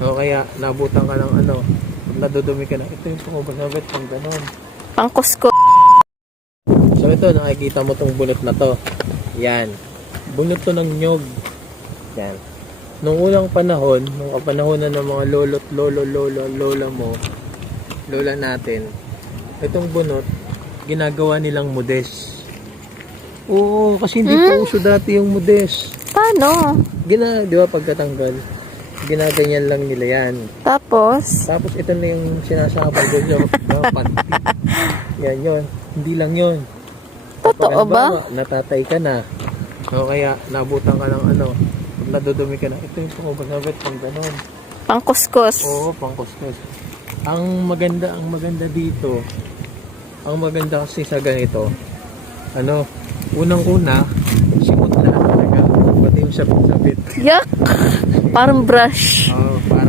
O kaya nabutan ka ng ano, pag nadudumi ka na, ito yung pangubagabit, pang ganon. Pangkusko. So ito, nakikita mo tong bunot na to. Yan. Bunot to ng nyog. Yan. Nung unang panahon, nung kapanahonan ng mga lola mo, lola natin, itong bunot, ginagawa nilang mudes. Oo, kasi hindi pa uso dati yung mudes. Paano? Di ba pagkatanggal, ginaganyan lang nila yan. Tapos? Tapos ito na yung sinasakapal doon yung panty. Yan yun. Hindi lang yun. Totoo ba? Natatay ka na. O kaya nabutan ka ng ano, pag nadudumi ka na, ito yung pangubagabit, pang ganon. Pangkuskus. Oo, pangkuskus. Ang maganda dito, ang maganda kasi sa ganito, ano, unang-una, simot lahat talaga. Pati yung sabit-sabit. Yak! Parang brush. Oo,